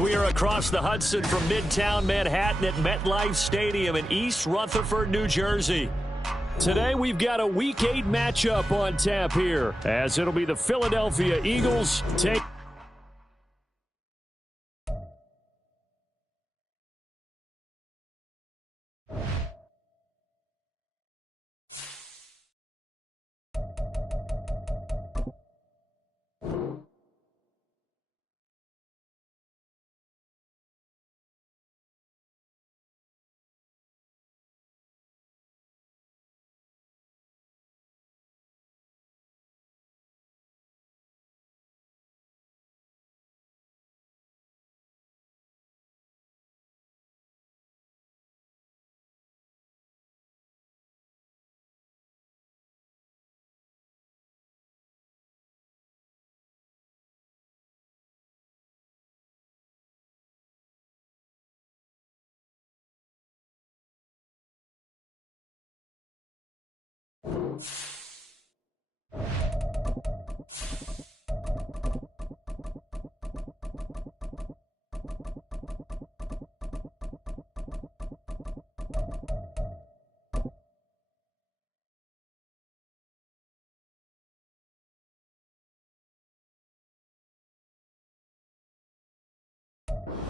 We are across the Hudson from Midtown Manhattan at MetLife Stadium in East Rutherford, New Jersey. Today we've got a Week 8 matchup on tap here, as it'll be the Philadelphia Eagles take...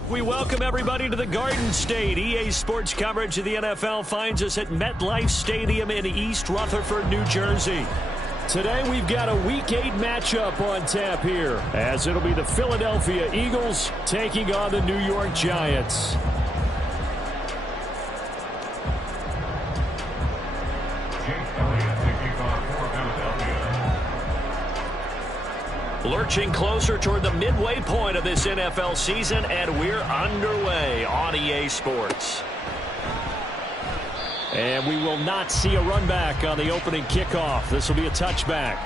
We welcome everybody to the Garden State. EA Sports coverage of the NFL finds us at MetLife Stadium in East Rutherford, New Jersey. Today we've got a Week 8 matchup on tap here, as it'll be the Philadelphia Eagles taking on the New York Giants. Lurching closer toward the midway point of this NFL season, and we're underway on EA Sports. And we will not see a run back on the opening kickoff. This will be a touchback.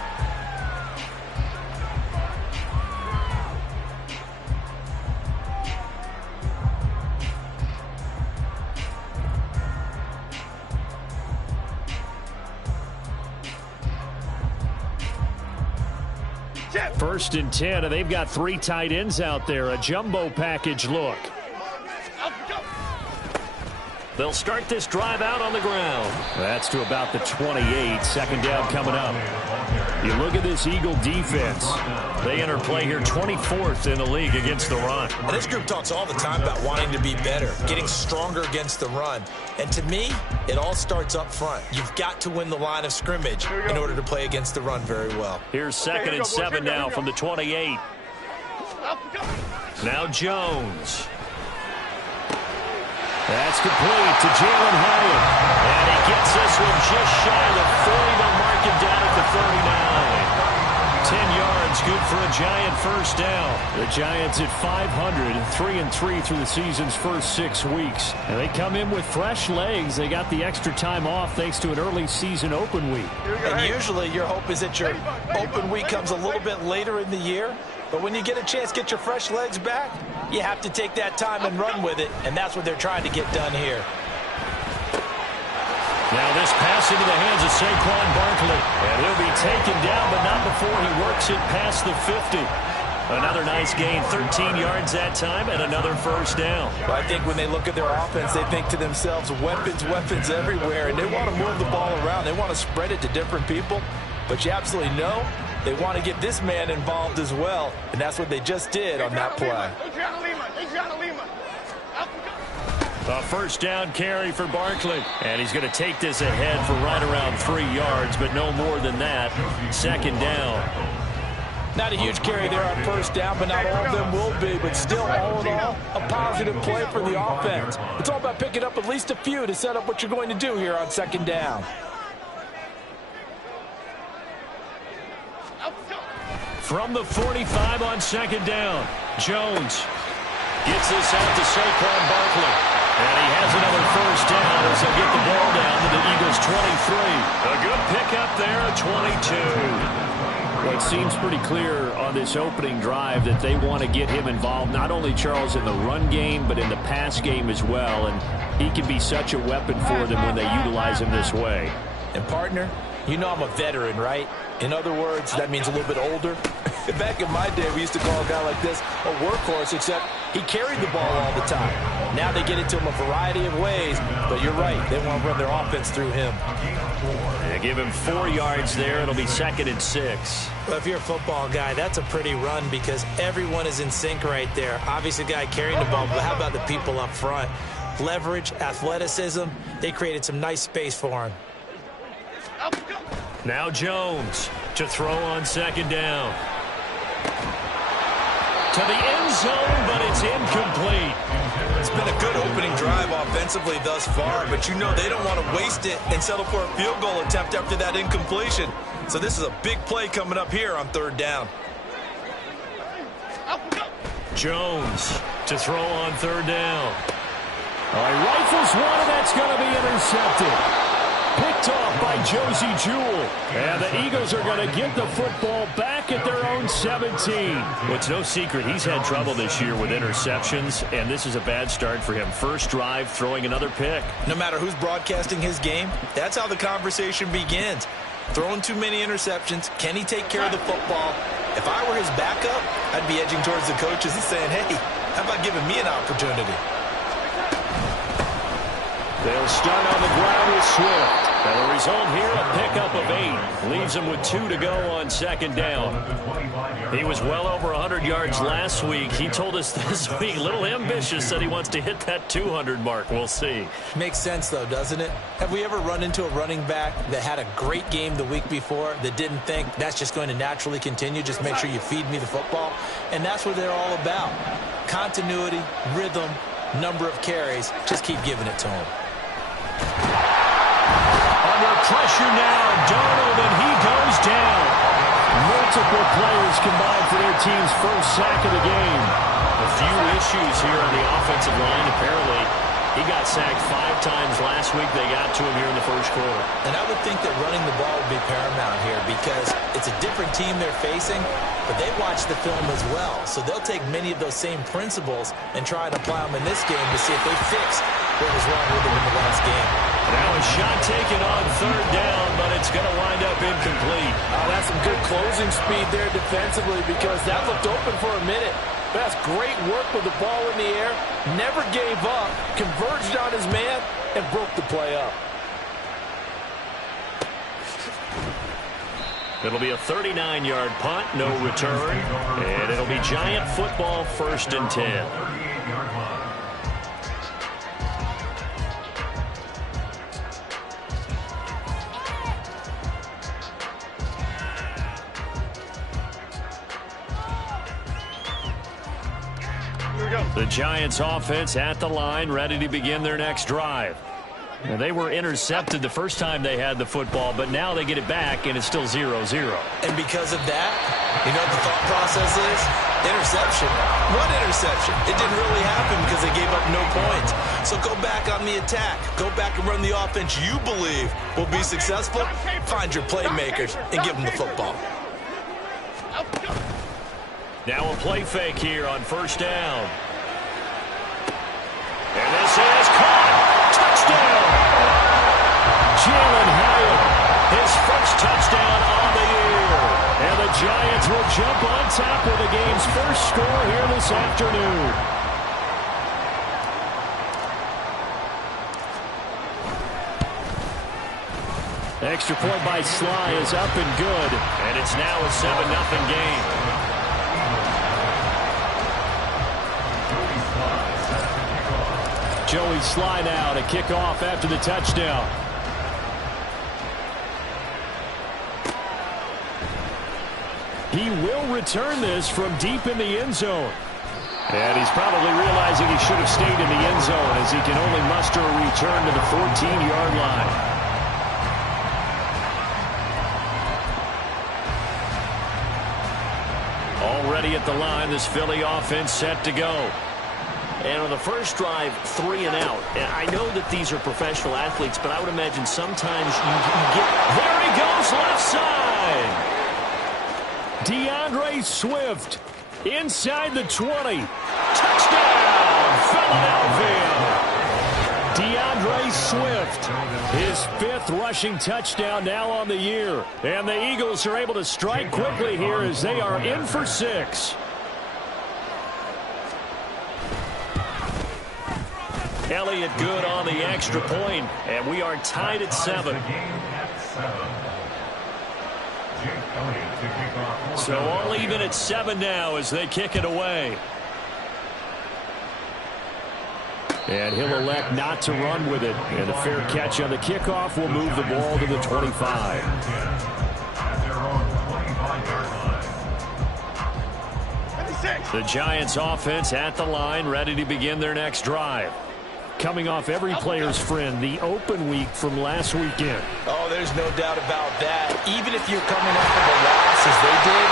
First and 10, and they've got 3 tight ends out there. A jumbo package look. They'll start this drive out on the ground. That's to about the 28. Second down coming up. You look at this Eagle defense. They enter play here 24th in the league against the run. And this group talks all the time about wanting to be better, getting stronger against the run. And to me, it all starts up front. You've got to win the line of scrimmage in order to play against the run very well. Here's 2nd and 7 now from the 28. Now Jones. That's complete to Jalen Hyatt. And he gets this one just shy of the 40. They'll mark him down at the 39. 10 yards, good for a Giant first down. The Giants at 500 and 3-3 through the season's first 6 weeks. And they come in with fresh legs. They got the extra time off thanks to an early season open week. And usually your hope is that your open week comes a little bit later in the year. But when you get a chance to get your fresh legs back, you have to take that time and run with it. And that's what they're trying to get done here. Now this pass into the hands of Saquon Barkley. And he'll be taken down, but not before he works it past the 50. Another nice gain, 13 yards that time, and another first down. Well, I think when they look at their offense, they think to themselves, weapons, weapons everywhere. And they want to move the ball around. They want to spread it to different people. But you absolutely know they want to get this man involved as well. And that's what they just did on that play. A first down carry for Barkley. And he's going to take this ahead for right around 3 yards, but no more than that. Second down. Not a huge carry there on first down, but not all of them will be. But still, all in all, a positive play for the offense. It's all about picking up at least a few to set up what you're going to do here on second down. From the 45 on second down, Jones gets this out to Saquon Barkley. And he has another first down as they'll get the ball down to the Eagles' 23. A good pickup there at 22. Well, it seems pretty clear on this opening drive that they want to get him involved, not only, Charles, in the run game, but in the pass game as well. And he can be such a weapon for them when they utilize him this way. And, partner, you know I'm a veteran, right? In other words, that means a little bit older. Back in my day, we used to call a guy like this a workhorse, except he carried the ball all the time. Now they get it to him a variety of ways, but you're right. They want to run their offense through him. They give him 4 yards there. It'll be 2nd and 6. Well, if you're a football guy, that's a pretty run because everyone is in sync right there. Obviously, the guy carrying the ball, but how about the people up front? Leverage, athleticism, they created some nice space for him. Now Jones to throw on 2nd down. To the end zone, but it's incomplete. It's been a good opening drive offensively thus far, but you know they don't want to waste it and settle for a field goal attempt after that incompletion. So this is a big play coming up here on 3rd down. Jones to throw on 3rd down. He rifles one, and that's going to be intercepted. Picked off by Josie Jewell. And the Eagles are going to get the football back at their own 17. Well, it's no secret he's had trouble this year with interceptions, and this is a bad start for him. First drive, throwing another pick. No matter who's broadcasting his game, that's how the conversation begins. Throwing too many interceptions, can he take care of the football? If I were his backup, I'd be edging towards the coaches and saying, hey, how about giving me an opportunity? They'll start on the ground with Swift. And the result here, a pickup of 8. Leaves him with 2 to go on 2nd down. He was well over 100 yards last week. He told us this week, a little ambitious, said he wants to hit that 200 mark. We'll see. Makes sense, though, doesn't it? Have we ever run into a running back that had a great game the week before that didn't think that's just going to naturally continue? Just make sure you feed me the football. And that's what they're all about. Continuity, rhythm, number of carries. Just keep giving it to him. Under pressure now, Darnold, and he goes down. Multiple players combined for their team's first sack of the game. A few issues here on the offensive line. Apparently, he got sacked 5 times last week. They got to him here in the first quarter. And I would think that running the ball would be paramount here because it's a different team they're facing, but they watch the film as well. So they'll take many of those same principles and try and apply them in this game to see if they fixed what was wrong with them in the last game. Now a shot taken on 3rd down, but it's going to wind up incomplete. That's some good closing speed there defensively because that looked open for a minute. That's great work with the ball in the air. Never gave up, converged on his man, and broke the play up. It'll be a 39-yard punt, no return, and it'll be Giant football, 1st and 10. The Giants offense at the line, ready to begin their next drive. Now, they were intercepted the first time they had the football, but now they get it back, and it's still 0-0. And because of that, you know what the thought process is? Interception. What interception? It didn't really happen because they gave up no points. So go back on the attack. Go back and run the offense you believe will be successful. Find your playmakers and give them the football. Now a play fake here on 1st down. And this is caught. Touchdown. Jalen Hyatt, his first touchdown on the year. And the Giants will jump on top with the game's first score here this afternoon. Extra point by Sly is up and good. And it's now a 7-0 game. Joey Sly now to kick off after the touchdown. He will return this from deep in the end zone. And he's probably realizing he should have stayed in the end zone as he can only muster a return to the 14-yard line. Already at the line, this Philly offense set to go. And on the first drive, 3 and out. And I know that these are professional athletes, but I would imagine sometimes you get... There he goes, left side! DeAndre Swift inside the 20. Touchdown, Philadelphia! DeAndre Swift His 5th rushing touchdown now on the year. And the Eagles are able to strike quickly here as they are in for 6. Elliott good on the extra point, and we are tied at 7. So all even at 7 now as they kick it away. And he'll elect not to run with it. And a fair catch on the kickoff will move the ball to the 25. The Giants offense at the line, ready to begin their next drive. Coming off every player's friend, the open week from last weekend. Oh, there's no doubt about that. Even if you're coming off of a loss as they did,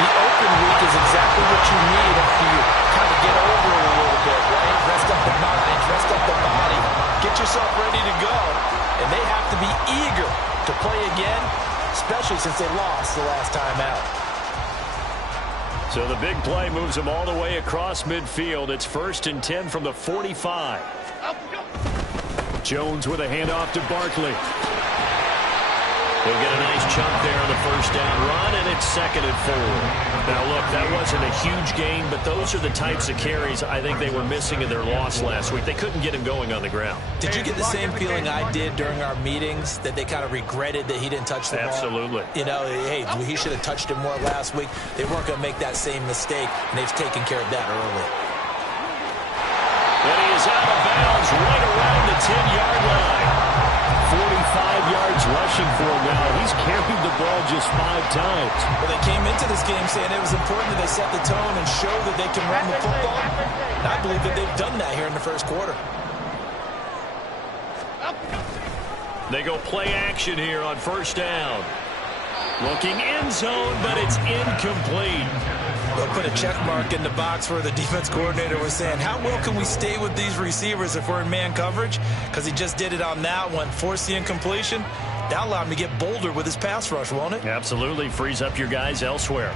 the open week is exactly what you need after you kind of get over it a little bit, right? Rest up the mind, rest up the body, get yourself ready to go. And they have to be eager to play again, especially since they lost the last time out. So the big play moves them all the way across midfield. It's 1st and 10 from the 45. Jones with a handoff to Barkley. He'll get a nice chunk there on the 1st down run, and it's 2nd and 4. Now, look, that wasn't a huge gain, but those are the types of carries I think they were missing in their loss last week. They couldn't get him going on the ground. Did you get the same feeling I did during our meetings, that they kind of regretted that he didn't touch the ball? Absolutely. You know, hey, he should have touched it more last week. They weren't going to make that same mistake, and they've taken care of that early. And he is out of bounds right around the 10-yard line. 45 yards rushing for him now. He's carried the ball just 5 times. Well, they came into this game saying it was important that they set the tone and show that they can run the football. And I believe that they've done that here in the 1st quarter. They go play action here on 1st down. Looking end zone, but it's incomplete. They'll put a check mark in the box where the defense coordinator was saying, how well can we stay with these receivers if we're in man coverage? Because he just did it on that one, forced the incompletion. That'll allow him to get bolder with his pass rush, won't it? Absolutely. Frees up your guys elsewhere.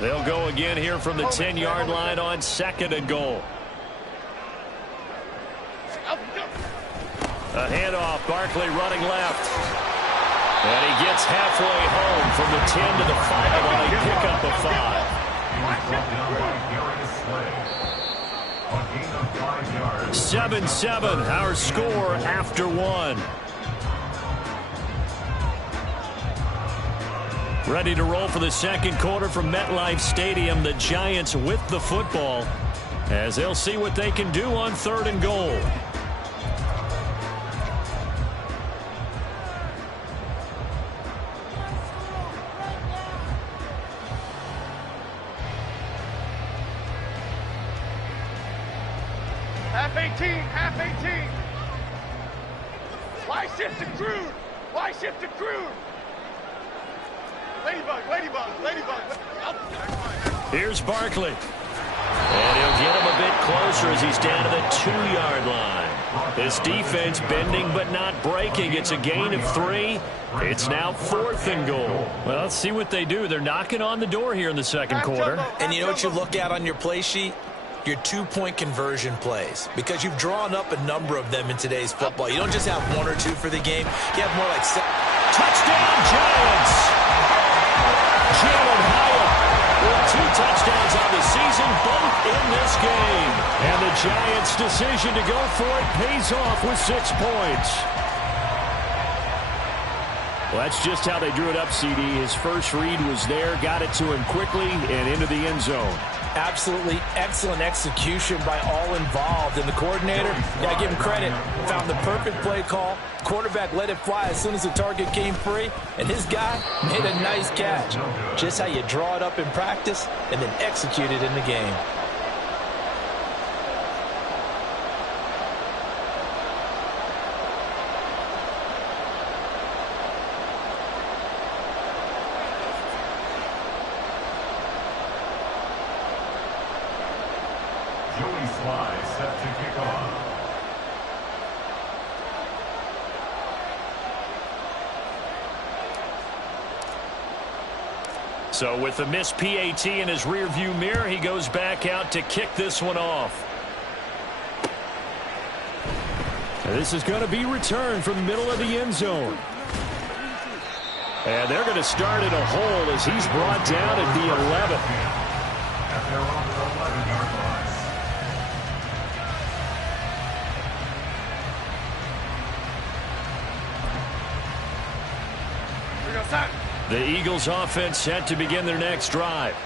They'll go again here from the 10-yard line on 2nd and goal. A handoff, Barkley running left. And he gets halfway home from the 10 to the 5 on a pickup of 5. 7-7, our score after 1. Ready to roll for the 2nd quarter from MetLife Stadium. The Giants with the football as they'll see what they can do on 3rd and goal. Half 18, half 18. Why shift to crude? Why shift to crude? Ladybug, ladybug, ladybug. Here's Barkley. And he'll get him a bit closer as he's down to the 2-yard line. This defense bending but not breaking. It's a gain of 3. It's now 4th and goal. Well, let's see what they do. They're knocking on the door here in the 2nd quarter. And you know what you look at on your play sheet? Your 2-point conversion plays, because you've drawn up a number of them in today's football. You don't just have 1 or 2 for the game. You have more like 7. Touchdown, Giants! Jalen Hyatt with 2 touchdowns on the season, both in this game. And the Giants' decision to go for it pays off with 6 points. Well, that's just how they drew it up, CD. His first read was there, got it to him quickly, and into the end zone. Absolutely excellent execution by all involved. And the coordinator, yeah, give him credit, found the perfect play call. Quarterback let it fly as soon as the target came free, and his guy made a nice catch. Just how you draw it up in practice and then execute it in the game. Joey So with the missed PAT in his rearview mirror, he goes back out to kick this one off. This is going to be returned from the middle of the end zone. And they're going to start in a hole as he's brought down at the 11. The Eagles offense set to begin their next drive.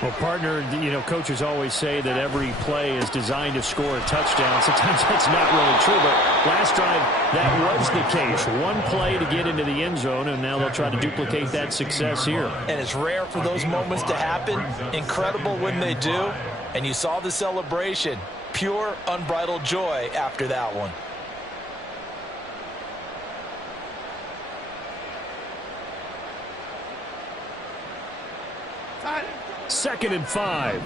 Well, partner, coaches always say that every play is designed to score a touchdown. Sometimes that's not really true, but last drive, that was the case. One play to get into the end zone, and now they'll try to duplicate that success here. And it's rare for those moments to happen. Incredible when they do. And you saw the celebration. Pure, unbridled joy after that one. Second and 5.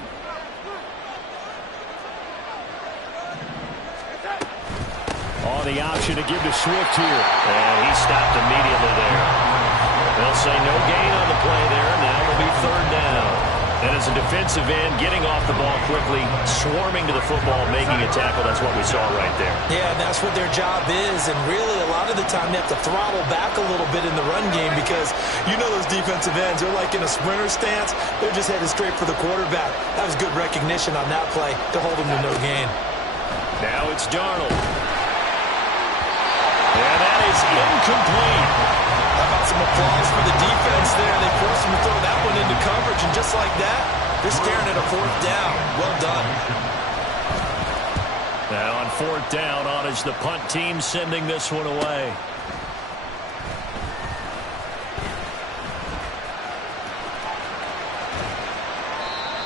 On the option to give to Swift here. And he stopped immediately there. They'll say no gain on the play there. Now it'll be third down. And as a defensive end, getting off the ball quickly, swarming to the football, making a tackle, that's what we saw right there. Yeah, and that's what their job is. And really, a lot of the time, they have to throttle back a little bit in the run game because you know those defensive ends, they're like in a sprinter stance. They're just headed straight for the quarterback. That was good recognition on that play to hold them to no gain. Now it's Darnold. And that is incomplete. How about some applause for the defense there? They forced him to throw that one into coverage, and just like that, they're staring at a fourth down. Well done. Now on fourth down, on is the punt team sending this one away.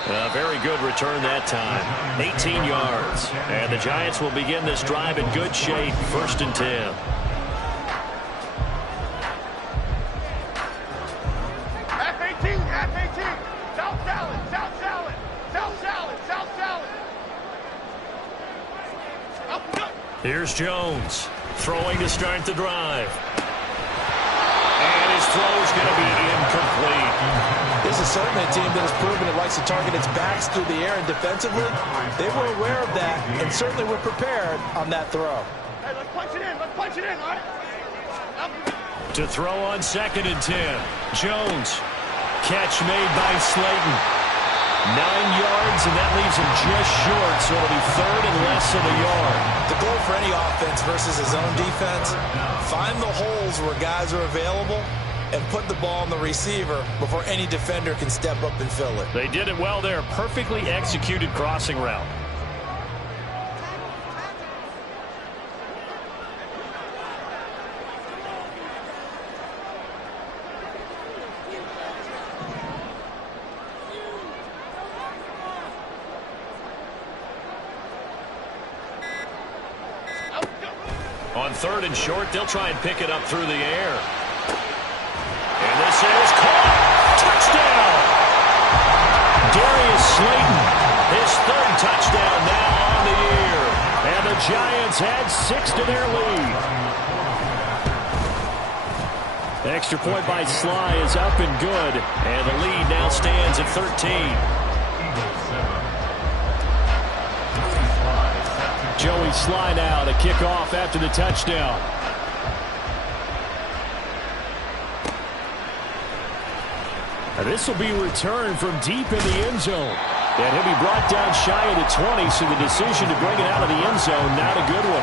A very good return that time. 18 yards. And the Giants will begin this drive in good shape. 1st and 10. Here's Jones throwing to start the drive. And his throw is going to be incomplete. This is certainly a team that has proven it likes to target its backs through the air, and defensively, they were aware of that and certainly were prepared on that throw. Hey, let's punch it in. Let's punch it in, all right? To throw on 2nd and 10. Jones. Catch made by Slayton. 9 yards, and that leaves him just short, so it'll be third and less than a yard. The goal for any offense versus his own defense, find the holes where guys are available and put the ball on the receiver before any defender can step up and fill it. They did it well there. Perfectly executed crossing route. On 3rd and short, they'll try and pick it up through the air. And this is caught. Touchdown! Darius Slayton, his 3rd touchdown now on the year. And the Giants add 6 to their lead. The extra point by Sly is up and good. And the lead now stands at 13. Joey Sly now to kick off after the touchdown. And this will be returned from deep in the end zone. And he'll be brought down shy of the 20, so the decision to bring it out of the end zone, not a good one.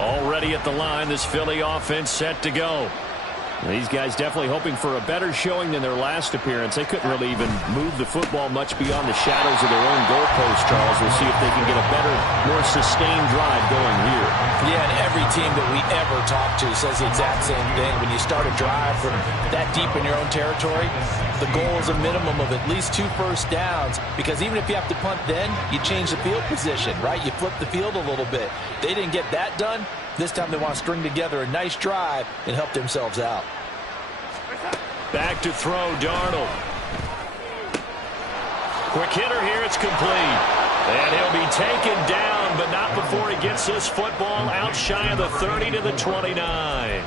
Already at the line, this Philly offense set to go. These guys definitely hoping for a better showing than their last appearance. They couldn't really even move the football much beyond the shadows of their own goalpost, Charles. We'll see if they can get a better, more sustained drive going here. Yeah, and every team that we ever talk to says the exact same thing. When you start a drive from that deep in your own territory, the goal is a minimum of at least 2 first downs, because even if you have to punt then, you change the field position, right? You flip the field a little bit. They didn't get that done. This time they want to string together a nice drive and help themselves out. Back to throw, Darnold. Quick hitter here, it's complete. And he'll be taken down, but not before he gets this football out shy of the 30 to the 29.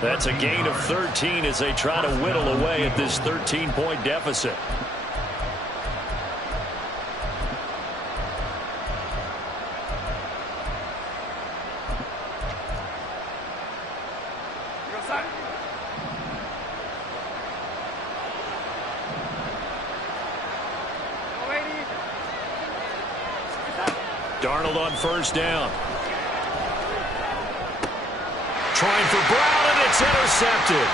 That's a gain of 13 as they try to whittle away at this 13-point deficit. Darnold on first down. Trying for Brown, and it's intercepted.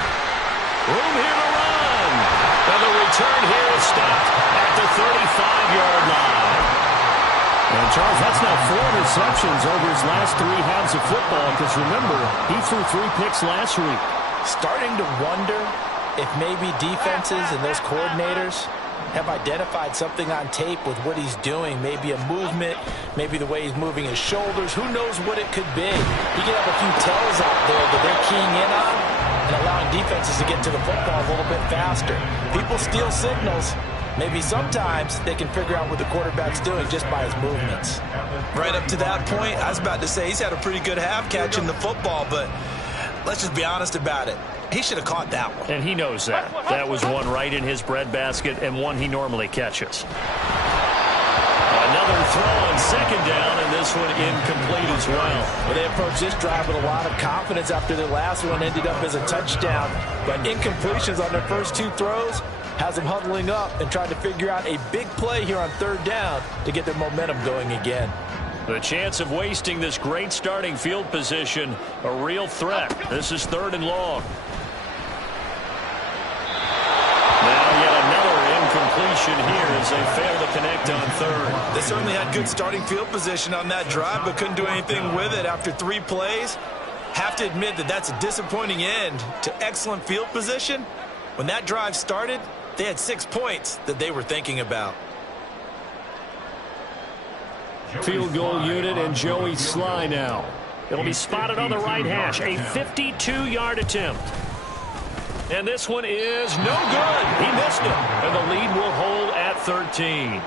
Room here to run. And the return here is stopped at the 35-yard line. And, Charles, that's now 4 interceptions over his last 3 halves of football, because, remember, he threw 3 picks last week. Starting to wonder if maybe defenses and those coordinators have identified something on tape with what he's doing. Maybe a movement, maybe the way he's moving his shoulders. Who knows what it could be? He could have a few tells out there that they're keying in on and allowing defenses to get to the football a little bit faster. People steal signals. Maybe sometimes they can figure out what the quarterback's doing just by his movements. Right up to that point, I was about to say he's had a pretty good half catching the football, but let's just be honest about it. He should have caught that one. And he knows that. That was one right in his breadbasket and one he normally catches. Another throw on second down, and this one incomplete as well. Well, they approached this drive with a lot of confidence after their last one ended up as a touchdown. But incompletions on their first 2 throws has them huddling up and trying to figure out a big play here on third down to get their momentum going again. The chance of wasting this great starting field position, a real threat. This is 3rd and long. Now yet another incompletion here as they fail to connect on 3rd. They certainly had good starting field position on that drive, but couldn't do anything with it after 3 plays. Have to admit that that's a disappointing end to excellent field position. When that drive started, they had 6 points that they were thinking about. Field goal unit and Joey Sly now. It'll be spotted on the right hash. A 52-yard attempt. And this one is no good. He missed it. And the lead will hold at 13.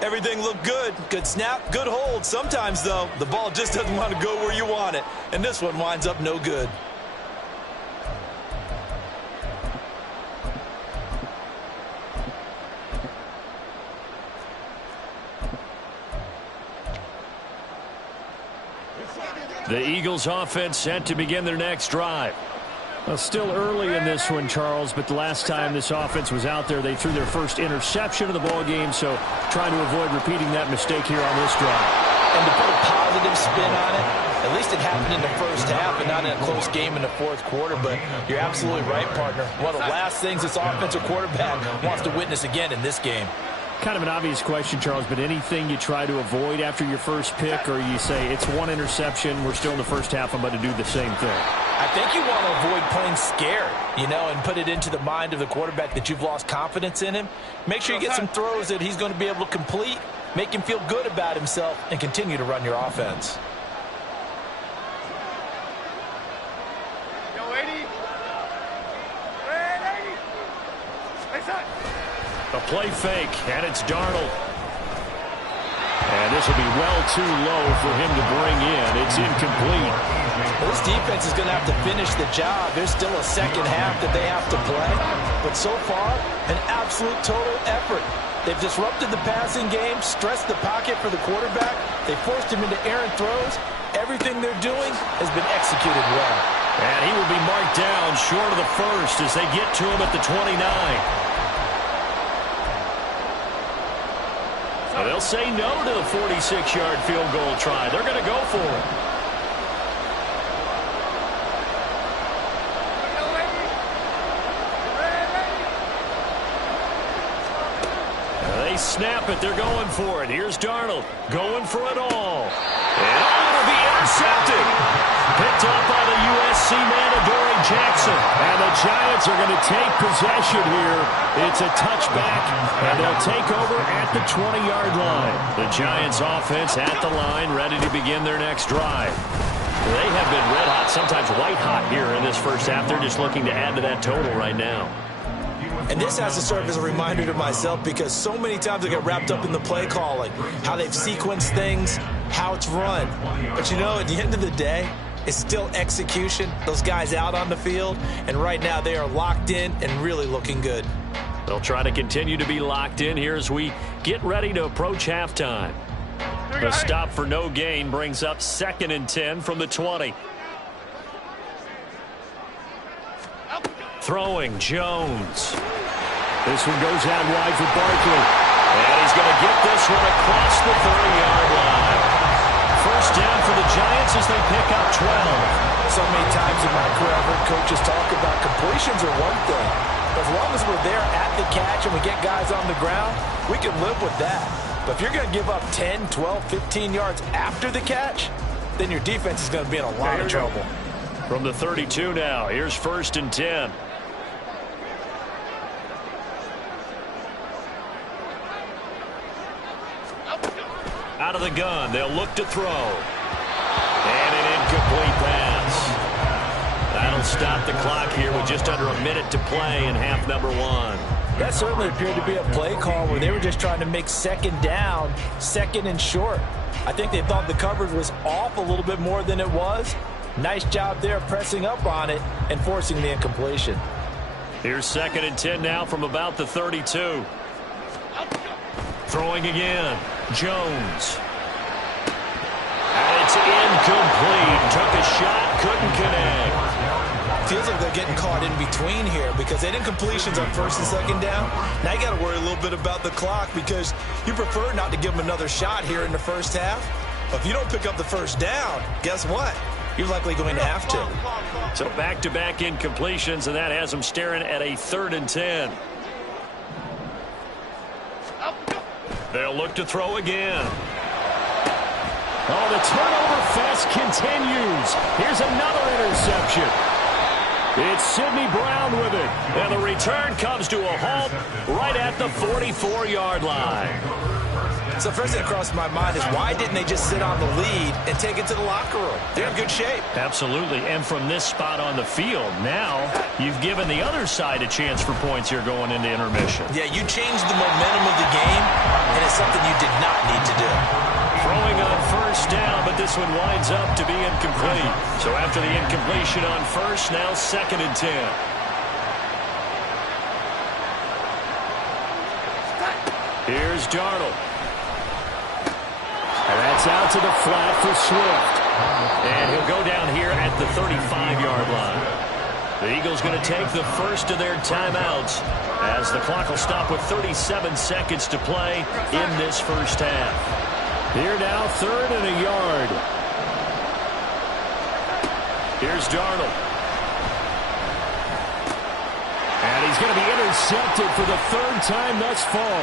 Everything looked good. Good snap, good hold. Sometimes, though, the ball just doesn't want to go where you want it. And this one winds up no good. The Eagles offense set to begin their next drive. Well, still early in this one, Charles, but the last time this offense was out there, they threw their first interception of the ball game, so trying to avoid repeating that mistake here on this drive. And to put a positive spin on it, at least it happened in the first half and not in a close game in the 4th quarter, but you're absolutely right, partner. One of the last things this offensive quarterback wants to witness again in this game. Kind of an obvious question, Charles, but anything you try to avoid after your first pick, or you say it's 1 interception, we're still in the first half, I'm about to do the same thing? I think you want to avoid playing scared, and put it into the mind of the quarterback that you've lost confidence in him. Make sure you get some throws that he's going to be able to complete, make him feel good about himself, and continue to run your offense. A play fake, and it's Darnold. And this will be well too low for him to bring in. It's incomplete. Well, this defense is going to have to finish the job. There's still a second half that they have to play. But so far, an absolute total effort. They've disrupted the passing game, stressed the pocket for the quarterback. They forced him into errant throws. Everything they're doing has been executed well. And he will be marked down short of the first as they get to him at the 29. Well, they'll say no to the 46-yard field goal try. They're going to go for it. snap it. They're going for it. Here's Darnold going for it all. And will be intercepted. Picked off by the USC man, Adoree Jackson. And the Giants are going to take possession here. It's a touchback, and they'll take over at the 20-yard line. The Giants offense at the line, ready to begin their next drive. They have been red hot, sometimes white hot here in this first half. They're just looking to add to that total right now. And this has to serve as a reminder to myself because so many times I get wrapped up in the play calling, how they've sequenced things, how it's run. But, you know, at the end of the day, it's still execution, those guys out on the field, and right now they are locked in and really looking good. They'll try to continue to be locked in here as we get ready to approach halftime. The stop for no gain brings up 2nd and 10 from the 20. Throwing, Jones. This one goes out wide for Barkley. And he's going to get this one across the 30-yard line. First down for the Giants as they pick up 12. So many times in my career I've heard coaches talk about completions are one thing. But as long as we're there at the catch and we get guys on the ground, we can live with that. But if you're going to give up 10, 12, 15 yards after the catch, then your defense is going to be in a lot of trouble. From the 32 now, here's 1st and 10. Out of the gun, they'll look to throw. And an incomplete pass. That'll stop the clock here with just under a minute to play in half number 1. That certainly appeared to be a play call where they were just trying to make 2nd down, 2nd and short. I think they thought the coverage was off a little bit more than it was. Nice job there pressing up on it and forcing the incompletion. Here's 2nd and 10 now from about the 32. Throwing again. Jones. And it's incomplete. Took a shot, couldn't connect. Feels like they're getting caught in between here because they didn't completions on 1st and 2nd down. Now you got to worry a little bit about the clock because you prefer not to give them another shot here in the first half. But if you don't pick up the first down, guess what? You're likely going to have to. So back-to-back incompletions, and that has them staring at a 3rd and 10. They'll look to throw again. Oh, the turnover fest continues. Here's another interception. It's Sidney Brown with it. And the return comes to a halt right at the 44-yard line. So first thing that crossed my mind is why didn't they just sit on the lead and take it to the locker room? They're in good shape. Absolutely. And from this spot on the field, now you've given the other side a chance for points here going into intermission. Yeah, you changed the momentum of the game, and it's something you did not need to do. Throwing on 1st down, but this one winds up to be incomplete. So after the incompletion on 1st, now 2nd and 10. Here's Darnold. And that's out to the flat for Swift. And he'll go down here at the 35-yard line. The Eagles going to take the first of their timeouts as the clock will stop with 37 seconds to play in this first half. Here now, 3rd and a yard. Here's Darnold. And he's going to be intercepted for the 3rd time thus far.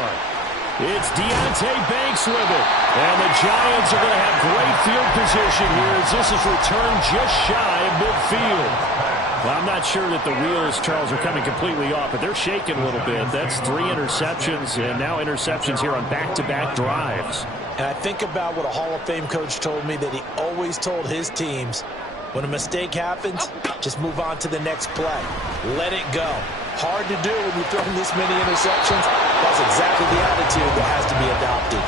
It's Deonte Banks with it. And the Giants are going to have great field position here as this is returned just shy of midfield. Well, I'm not sure that the wheels, Charles, are coming completely off, but they're shaking a little bit. That's 3 interceptions and now interceptions here on back-to-back drives. And I think about what a Hall of Fame coach told me that he always told his teams, when a mistake happens, just move on to the next play. Let it go. Hard to do when you're throwing this many interceptions. That's exactly the attitude that has to be adopted.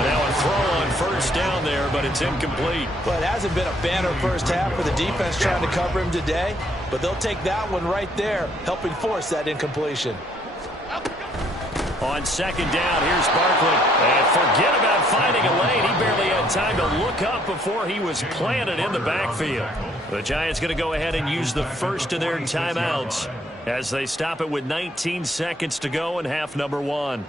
And now a throw on 1st down there, but it's incomplete. Well, it hasn't been a banner first half for the defense trying to cover him today, but they'll take that one right there, helping force that incompletion. On 2nd down, here's Barkley. And forget about finding a lane. He barely had time to look up before he was planted in the backfield. The Giants going to go ahead and use the first of their timeouts as they stop it with 19 seconds to go in half number 1.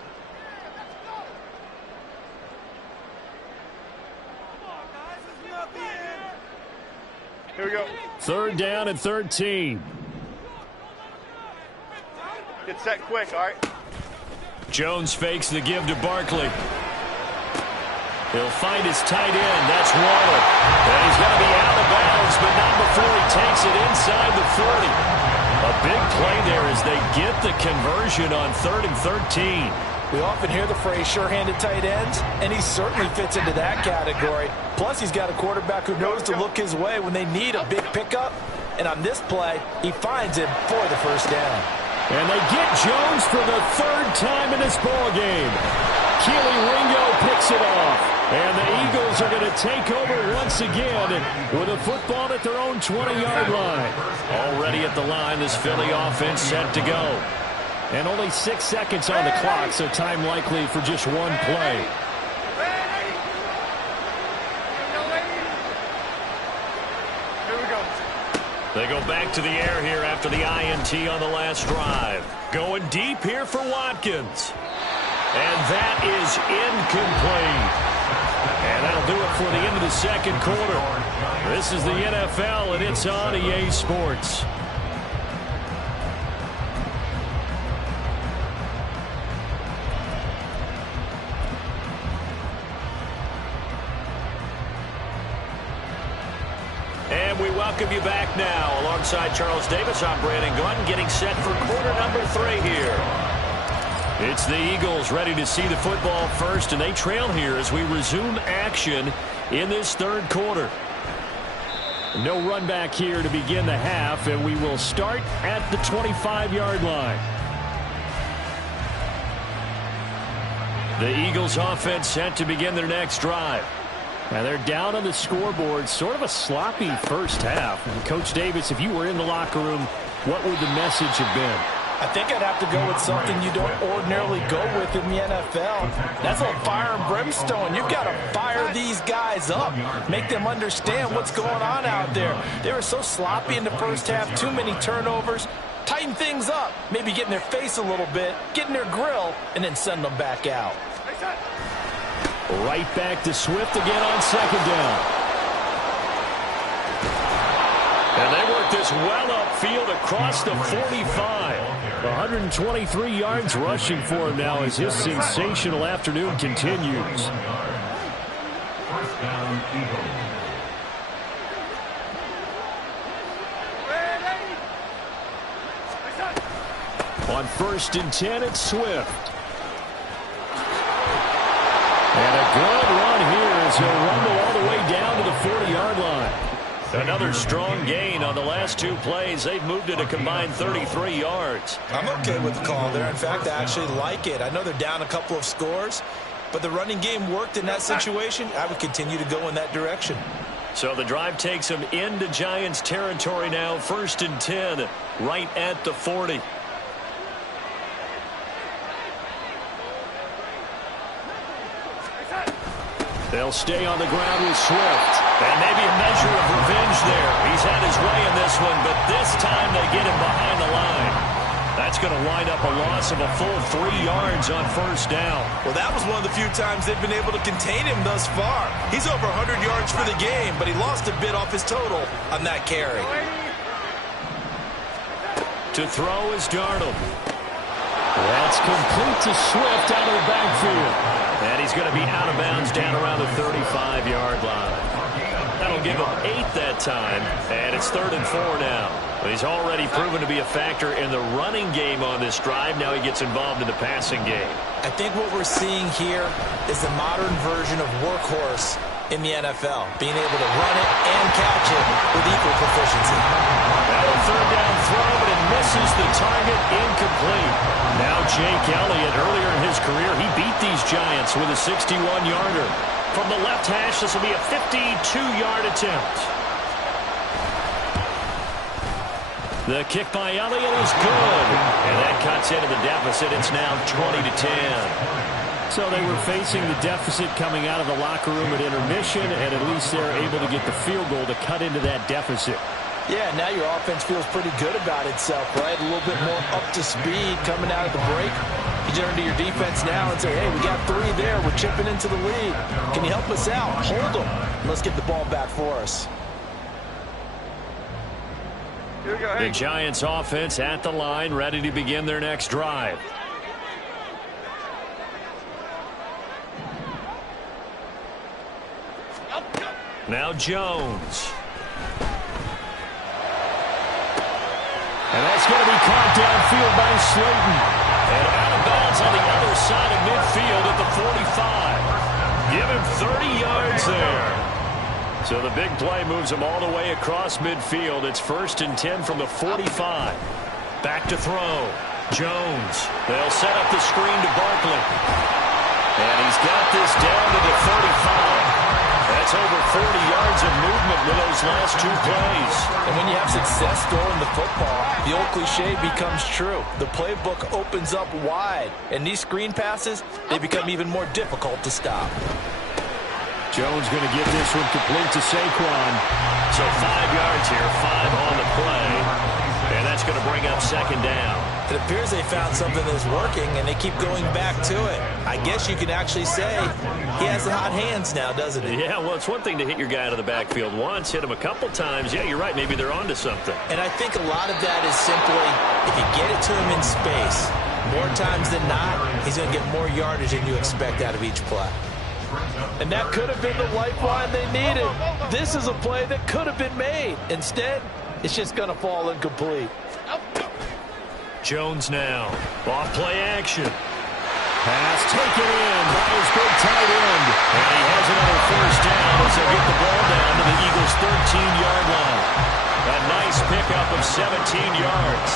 Here we go. 3rd down and 13. Get set quick, all right? Jones fakes the give to Barkley. He'll find his tight end. That's Waller. And he's going to be out of bounds, but not before he takes it inside the 40. A big play there as they get the conversion on 3rd and 13. We often hear the phrase sure-handed tight ends, and he certainly fits into that category. Plus, he's got a quarterback who knows to look his way when they need a big pickup. And on this play, he finds him for the first down. And they get Jones for the 3rd time in this ball game. Keely Ringo picks it off. And the Eagles are going to take over once again with a football at their own 20-yard line. Already at the line, this Philly offense set to go. And only 6 seconds on the clock, so time likely for just one play. They go back to the air here after the INT on the last drive. Going deep here for Watkins. And that is incomplete. And that'll do it for the end of the second quarter. This is the NFL, and it's on EA Sports. And we welcome you back now. Alongside Charles Davis, I'm Brandon Gordon, getting set for quarter number 3 here. It's the Eagles ready to see the football first, and they trail here as we resume action in this 3rd quarter. No run back here to begin the half, and we will start at the 25-yard line. The Eagles offense set to begin their next drive. Now they're down on the scoreboard, sort of a sloppy first half. And Coach Davis, if you were in the locker room, what would the message have been? I think I'd have to go with something you don't ordinarily go with in the NFL. That's a little fire and brimstone. You've got to fire these guys up. Make them understand what's going on out there. They were so sloppy in the first half, too many turnovers. Tighten things up. Maybe get in their face a little bit, get in their grill, and then send them back out. Right back to Swift again on 2nd down. And they work this well upfield across the 45. 123 yards rushing for him now as his sensational afternoon continues. On 1st and 10, it's Swift. And a good run here as he'll rumble all the way down to the 40-yard line. Another strong gain on the last 2 plays. They've moved it a combined 33 yards. I'm okay with the call there. In fact, I actually like it. I know they're down a couple of scores, but the running game worked in that situation. I would continue to go in that direction. So the drive takes them into Giants territory now. 1st and 10, right at the 40. They'll stay on the ground with Swift. And maybe a measure of revenge there. He's had his way in this one, but this time they get him behind the line. That's going to wind up a loss of a full 3 yards on 1st down. Well, that was one of the few times they've been able to contain him thus far. He's over 100 yards for the game, but he lost a bit off his total on that carry. To throw is Darnold. That's complete to Swift out of the backfield. And he's going to be out of bounds down around the 35-yard line. That'll give him 8 that time, and it's 3rd and 4 now. He's already proven to be a factor in the running game on this drive. Now he gets involved in the passing game. I think what we're seeing here is the modern version of workhorse in the NFL, being able to run it and catch it with equal proficiency. Now a 3rd down throw, but it misses the target, incomplete. Now Jake Elliott, earlier in his career, he beat these Giants with a 61-yarder. From the left hash, this will be a 52-yard attempt. The kick by Elliott is good. And that cuts into the deficit. It's now 20-10. So they were facing the deficit coming out of the locker room at intermission, and at least they're able to get the field goal to cut into that deficit. Yeah, now your offense feels pretty good about itself, right? A little bit more up to speed coming out of the break. You turn to your defense now and say, hey, we got 3 there. We're chipping into the lead. Can you help us out? Hold them. Let's get the ball back for us. Here we go, hey. The Giants offense at the line, ready to begin their next drive. Now Jones. And that's going to be caught downfield by Slayton. And out of bounds on the other side of midfield at the 45. Give him 30 yards there. So the big play moves him all the way across midfield. It's 1st and 10 from the 45. Back to throw. Jones. They'll set up the screen to Barkley. And he's got this down to the 35. That's over 40 yards of movement with those last 2 plays. And when you have success throwing the football, the old cliche becomes true. The playbook opens up wide. And these screen passes, they become even more difficult to stop. Jones going to give this one complete to Saquon. So 5 yards here, 5 on the play. And that's going to bring up 2nd down. It appears they found something that's working, and they keep going back to it. I guess you can actually say he has the hot hands now, doesn't he? Yeah, well, it's one thing to hit your guy out of the backfield once, hit him a couple times. Yeah, you're right. Maybe they're onto something. And I think a lot of that is simply if you get it to him in space, more times than not, he's going to get more yardage than you expect out of each play. And that could have been the lifeline they needed. This is a play that could have been made. Instead, it's just going to fall incomplete. Jones now. Off play action. Pass taken in by his big tight end. And he has another 1st down as they get the ball down to the Eagles' 13-yard line. A nice pickup of 17 yards.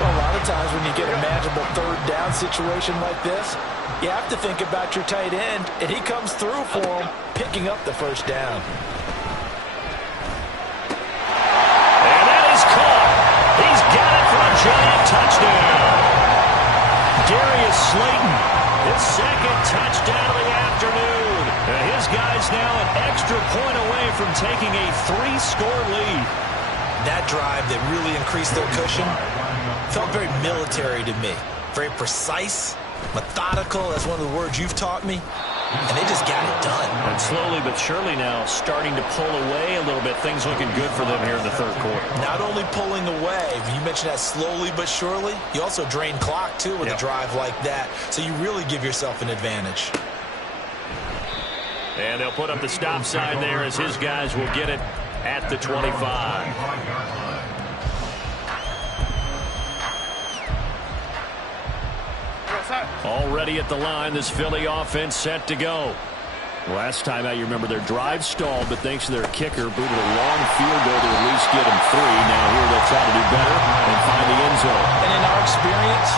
Well, a lot of times when you get a manageable 3rd down situation like this, you have to think about your tight end, and he comes through for him, picking up the 1st down. And that is caught. He's got it for a giant touchdown. Darius Slayton, his 2nd touchdown of the afternoon. And his guy's now an extra point away from taking a 3-score lead. That drive that really increased their cushion felt very military to me. Very precise, methodical. That's one of the words you've taught me. And they just got it done. And slowly but surely now starting to pull away a little bit. Things looking good for them here in the 3rd quarter. Not only pulling away, you mentioned that slowly but surely, you also drain clock too with a drive like that. So you really give yourself an advantage. And they'll put up the stop sign there as his guys will get it at the 25. Already at the line, this Philly offense set to go. Last time out, you remember their drive stalled, but thanks to their kicker, booted a long field goal to at least get them 3. Now here they'll try to do better and find the end zone. And in our experience,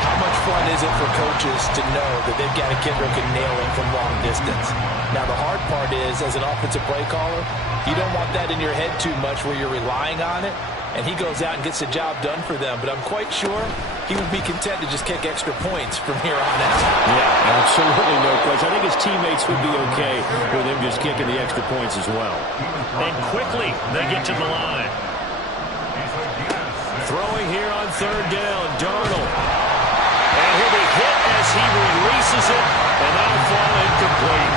how much fun is it for coaches to know that they've got a kicker who can nail it from long distance? Now the hard part is, as an offensive play caller, you don't want that in your head too much where you're relying on it, and he goes out and gets the job done for them. But I'm quite sure he would be content to just kick extra points from here on out. Yeah, absolutely no question. I think his teammates would be okay with him just kicking the extra points as well. And quickly, they get to the line. Throwing here on 3rd down, Darnold. And he'll be hit as he releases it, and that'll fall incomplete.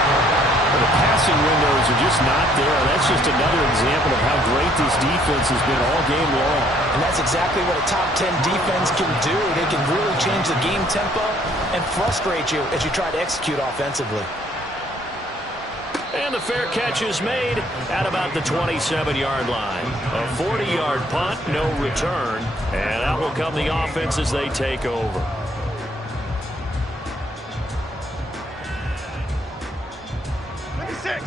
The passing windows are just not there. That's just another example of how great this defense has been all game long. And that's exactly what a top 10 defense can do. They can really change the game tempo and frustrate you as you try to execute offensively. And the fair catch is made at about the 27-yard line. A 40-yard punt, no return. And out will come the offense as they take over.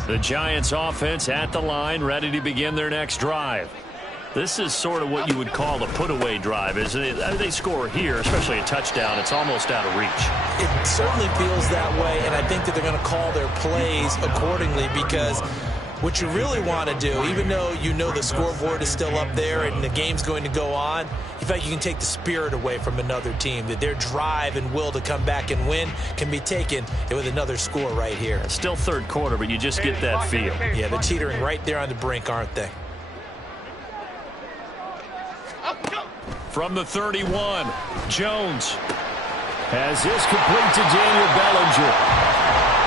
The Giants offense at the line, ready to begin their next drive. This is sort of what you would call a put-away drive, isn't it? They score here, especially a touchdown. It's almost out of reach. It certainly feels that way, and I think that they're going to call their plays accordingly because what you really want to do, even though you know the scoreboard is still up there and the game's going to go on, in fact, you can take the spirit away from another team, that their drive and will to come back and win can be taken with another score right here. It's still 3rd quarter, but you just get that feel. Yeah, they're teetering right there on the brink, aren't they? From the 31, Jones has this complete to Daniel Bellinger.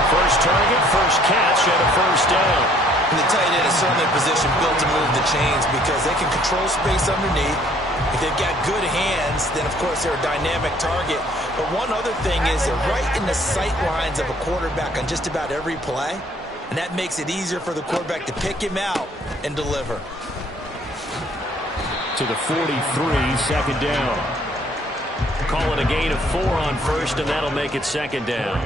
First target, first catch, and a 1st down. And the tight end is certainly a position built to move the chains because they can control space underneath. If they've got good hands, then, of course, they're a dynamic target. But one other thing is they're right in the sight lines of a quarterback on just about every play. and that makes it easier for the quarterback to pick him out and deliver. To the 43, second down. Call it a gain of 4 on first, and that'll make it second down.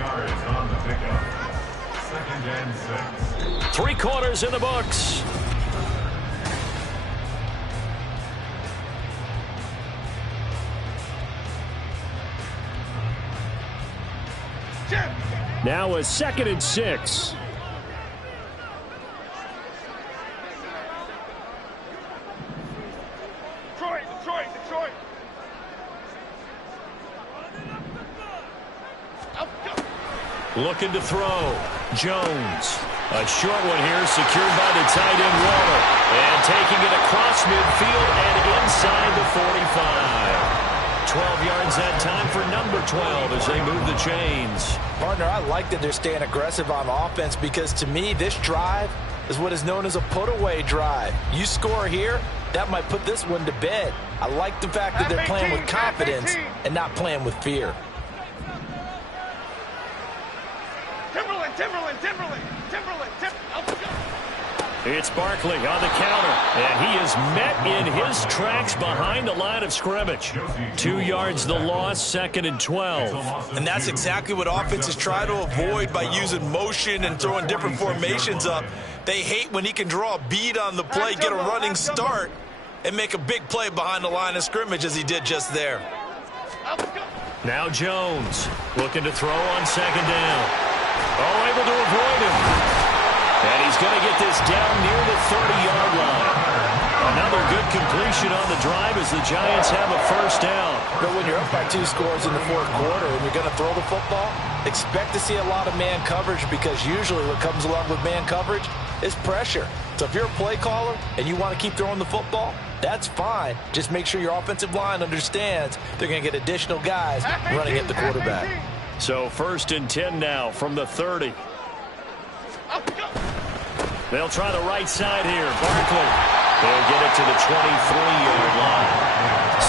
3 quarters in the books. Now a 2nd and 6. Detroit. Looking to throw. Jones. A short one here, secured by the tight end Waller. And taking it across midfield and inside the 45. 12 yards that time for number 12 as they move the chains. Partner, I like that they're staying aggressive on offense because to me, this drive is what is known as a put-away drive. You score here, that might put this one to bed. I like the fact that they're playing with confidence and not playing with fear. Timberland. It's Barkley on the counter, and he is met in his tracks behind the line of scrimmage. 2 yards the loss, 2nd and 12. And that's exactly what offenses try to avoid by using motion and throwing different formations up. They hate when he can draw a bead on the play, get a running start, and make a big play behind the line of scrimmage as he did just there. Now Jones looking to throw on 2nd down. Oh, able to avoid him. And he's going to get this down near the 30-yard line. Another good completion on the drive as the Giants have a first down. But when you're up by 2 scores in the 4th quarter and you're going to throw the football, expect to see a lot of man coverage because usually what comes along with man coverage is pressure. So if you're a play caller and you want to keep throwing the football, that's fine. Just make sure your offensive line understands they're going to get additional guys running at the quarterback. So 1st and 10 now from the 30. They'll try the right side here. Barkley. They'll get it to the 23-yard line.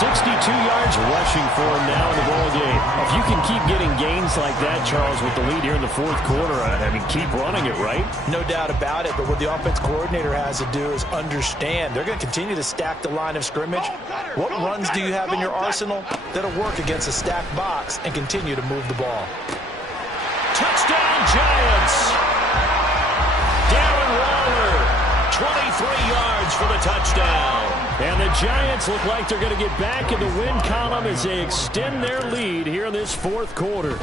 62 yards rushing for him now in the ball game. If you can keep getting gains like that, Charles, with the lead here in the 4th quarter, I mean, keep running it, right? No doubt about it, but what the offense coordinator has to do is understand they're going to continue to stack the line of scrimmage. What runs do you have in your arsenal that'll work against a stacked box and continue to move the ball? Touchdown, Giants! Darren Waller, 23 yards for the touchdown. And the Giants look like they're going to get back in the win column as they extend their lead here in this 4th quarter.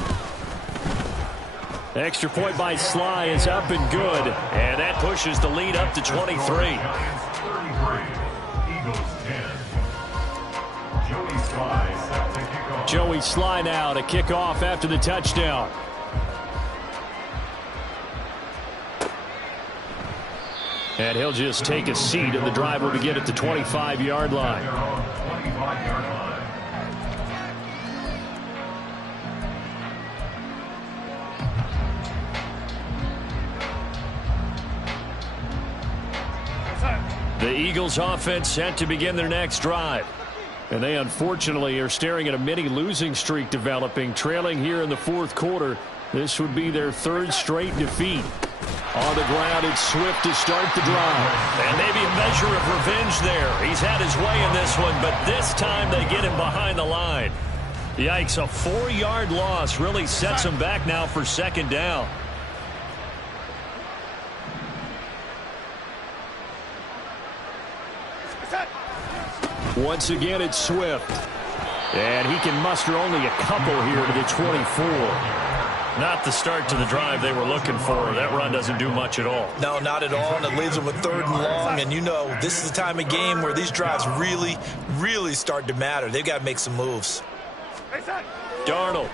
Extra point by Sly is up and good. And that pushes the lead up to 23. Joey Sly now to kick off after the touchdown. And he'll just take a seat, and the driver to get at the 25-yard line. The Eagles offense set to begin their next drive. And they unfortunately are staring at a mini losing streak developing, trailing here in the 4th quarter. This would be their 3rd straight defeat. On the ground, it's Swift to start the drive. And maybe a measure of revenge there. He's had his way in this one, but this time they get him behind the line. Yikes, a 4-yard loss really sets him back now for 2nd down. Once again, it's Swift. And he can muster only a couple here to the 24. Not the start to the drive they were looking for. That run doesn't do much at all. No, not at all, and it leaves them with 3rd and long. And you know, this is the time of game where these drives really start to matter. They've got to make some moves. Darnold.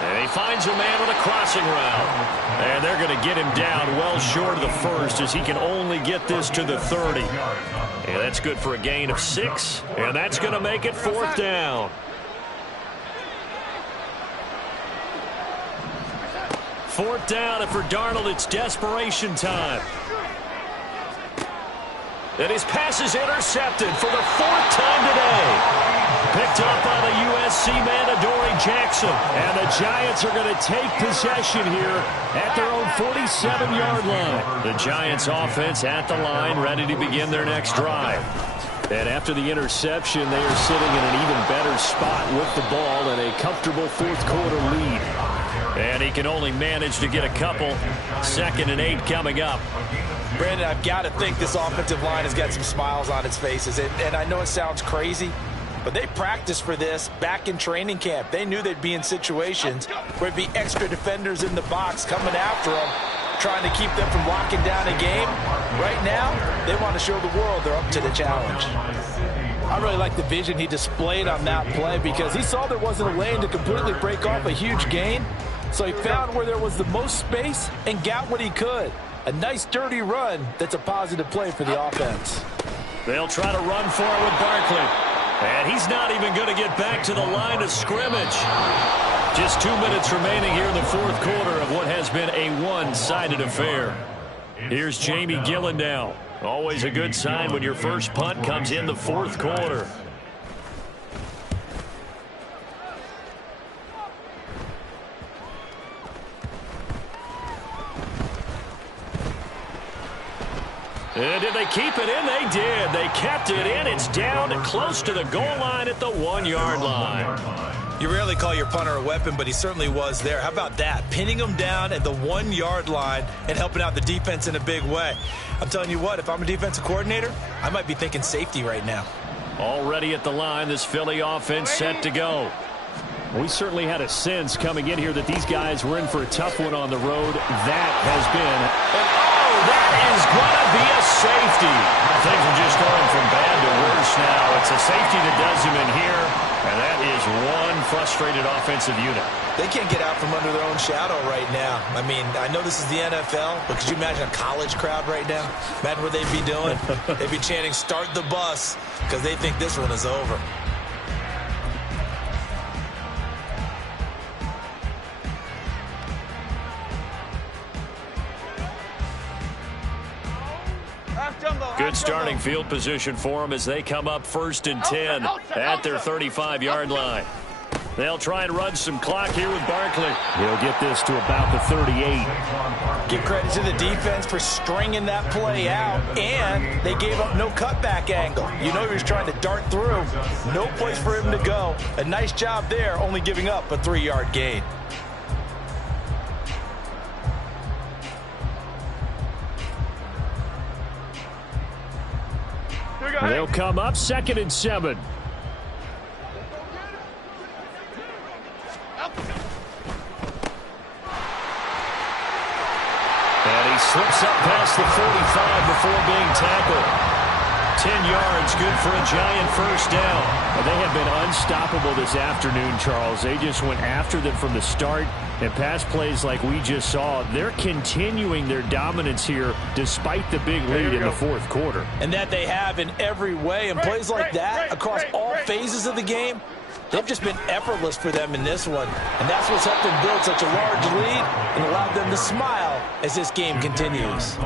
And he finds a man with a crossing route. And they're going to get him down well short of the 1st as he can only get this to the 30. And that's good for a gain of 6. And that's going to make it 4th down. 4th down, and for Darnold, it's desperation time. And his pass is intercepted for the 4th time today. Picked up by the USC man, Adoree Jackson. And the Giants are going to take possession here at their own 47-yard line. The Giants offense at the line, ready to begin their next drive. And after the interception, they are sitting in an even better spot with the ball and a comfortable fourth-quarter lead. And he can only manage to get a couple. 2nd and 8 coming up. Brandon, I've got to think this offensive line has got some smiles on its faces. And I know it sounds crazy, but they practiced for this back in training camp. They knew they'd be in situations where there'd be extra defenders in the box coming after them, trying to keep them from locking down a game. Right now, they want to show the world they're up to the challenge. I really like the vision he displayed on that play because he saw there wasn't a lane to completely break off a huge gain. So he found where there was the most space and got what he could. A nice, dirty run that's a positive play for the offense. They'll try to run for it with Barkley. And he's not even going to get back to the line of scrimmage. Just 2 minutes remaining here in the fourth quarter of what has been a one-sided affair. Here's Jamie Gillen now. Always a good sign when your first punt comes in the fourth quarter. And did they keep it in? They did. They kept it in. It's down close to the goal line at the 1-yard line. You rarely call your punter a weapon, but he certainly was there. How about that? Pinning him down at the 1-yard line and helping out the defense in a big way. I'm telling you what, if I'm a defensive coordinator, I might be thinking safety right now. Already at the line, this Philly offense set to go. We certainly had a sense coming in here that these guys were in for a tough one on the road. That has been... That is going to be a safety. Things are just going from bad to worse now. It's a safety that does him in here, and that is one frustrated offensive unit. They can't get out from under their own shadow right now. I mean, I know this is the NFL, but could you imagine a college crowd right now? Imagine what they'd be doing. They'd be chanting, "Start the bus," because they think this one is over. Good starting field position for them as they come up 1st and 10 at their 35-yard line. They'll try and run some clock here with Barkley. He'll get this to about the 38. Give credit to the defense for stringing that play out, and they gave up no cutback angle. You know he was trying to dart through. No place for him to go. A nice job there, only giving up a 3-yard gain. They'll come up 2nd and 7. And he slips up past the 45 before being tackled. 10 yards, good for a Giant first down. Well, they have been unstoppable this afternoon, Charles. They just went after them from the start. And pass plays like we just saw, they're continuing their dominance here despite the big lead in the fourth quarter. And that they have in every way. And plays like that across all phases of the game, they've just been effortless for them in this one. And that's what's helped them build such a large lead and allowed them to smile as this game continues.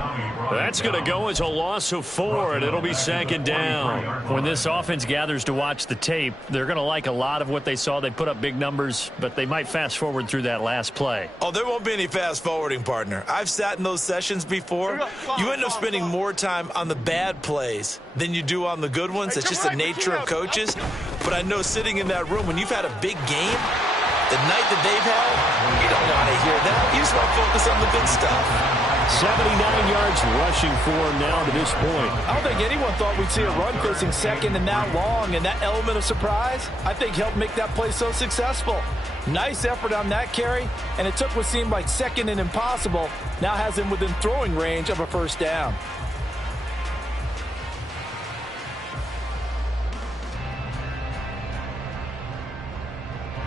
That's going to go as a loss of 4, and it'll be 2nd down. When this offense gathers to watch the tape, they're going to like a lot of what they saw. They put up big numbers, but they might fast forward through that last play. Oh, there won't be any fast forwarding, partner. I've sat in those sessions before. You end up spending more time on the bad plays than you do on the good ones. It's just the nature of coaches. But I know sitting in that room, when you've had a big game, the night that they've had, you don't want to hear that. You just want to focus on the good stuff. 79 yards rushing for him now to this point. I don't think anyone thought we'd see a run facing 2nd and that long, and that element of surprise, I think, helped make that play so successful. Nice effort on that carry, and it took what seemed like 2nd and impossible, now has him within throwing range of a first down.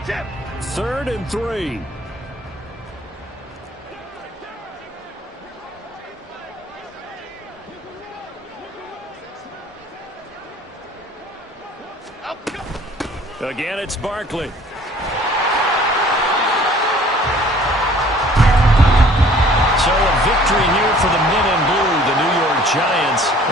Jim. 3rd and 3. Again, it's Barkley. So a victory here for the men in blue, the New York Giants.